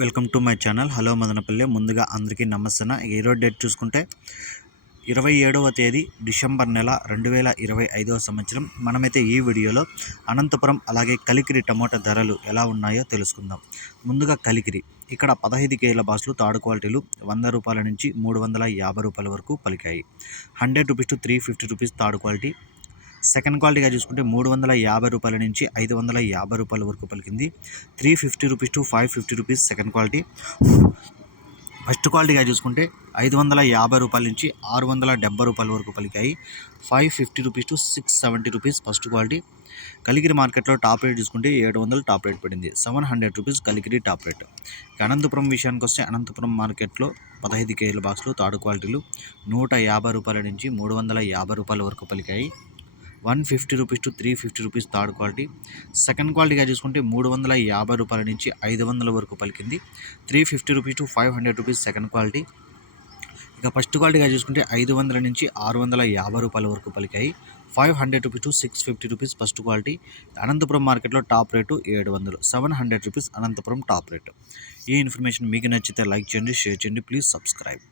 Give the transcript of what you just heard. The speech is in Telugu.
Welcome to my channel. Hello Madanapalli. ముందుగా అందరికీ నమస్తే ఈరోజు డేట్ చూసుకుంటే ఇరవై ఏడవ తేదీ డిసెంబర్ నెల రెండు వేల ఇరవై ఐదవ సంవత్సరం. మనమైతే ఈ వీడియోలో అనంతపురం అలాగే కలికిరి టమోటా ధరలు ఎలా ఉన్నాయో తెలుసుకుందాం. ముందుగా కలికిరి. ఇక్కడ పదహైదు కేజీల బాసులు తాడు క్వాలిటీలు వంద రూపాయల నుంచి మూడు వందల యాభై రూపాయల వరకు పలికాయి. Hundred rupees to three fifty rupees తాడు క్వాలిటీ సెకండ్ క్వాలిటీగా చూసుకుంటే మూడు వందల యాభై రూపాయల నుంచి ఐదు వందల యాభై రూపాయల వరకు పలికింది. Three fifty rupees to five fifty rupees second quality. First క్వాలిటీగా చూసుకుంటే ఐదు వందల యాభై రూపాయల నుంచి ఆరు వందల డెబ్బై రూపాయల వరకు పలికాయి. Five fifty rupees to six seventy rupees first quality. Kaligiri మార్కెట్లో టాప్ రేట్ చూసుకుంటే ఏడు వందలు టాప్ రేట్ పడింది. Seven hundred rupees Kaligiri top rate. Anantapuram విషయానికి వస్తే అనంతపురం మార్కెట్లో పదహైదు కేజీల బాక్సులు తాడు క్వాలిటీలు నూట యాభై రూపాయల నుంచి మూడు వందల యాభై రూపాయల వరకు పలికాయి. One fifty rupees to three fifty rupees third quality. Second క్వాలిటీగా చూసుకుంటే మూడు వందల యాభై రూపాయల నుంచి ఐదు వందల వరకు పలికింది. Three fifty rupees to five hundred rupees second quality. ఇక ఫస్ట్ క్వాలిటీగా చూసుకుంటే ఐదు వందల నుంచి ఆరు వందల యాభై రూపాయల వరకు పలికాయి. Five hundred rupees to six fifty rupees first quality. Anantapuram మార్కెట్లో టాప్ రేటు ఏడు వందలు. Seven hundred rupees Anantapuram top rate. ఈ ఇన్ఫర్మేషన్ మీకు నచ్చితే లైక్ చేయండి షేర్ చేయండి ప్లీజ్ సబ్స్క్రైబ్.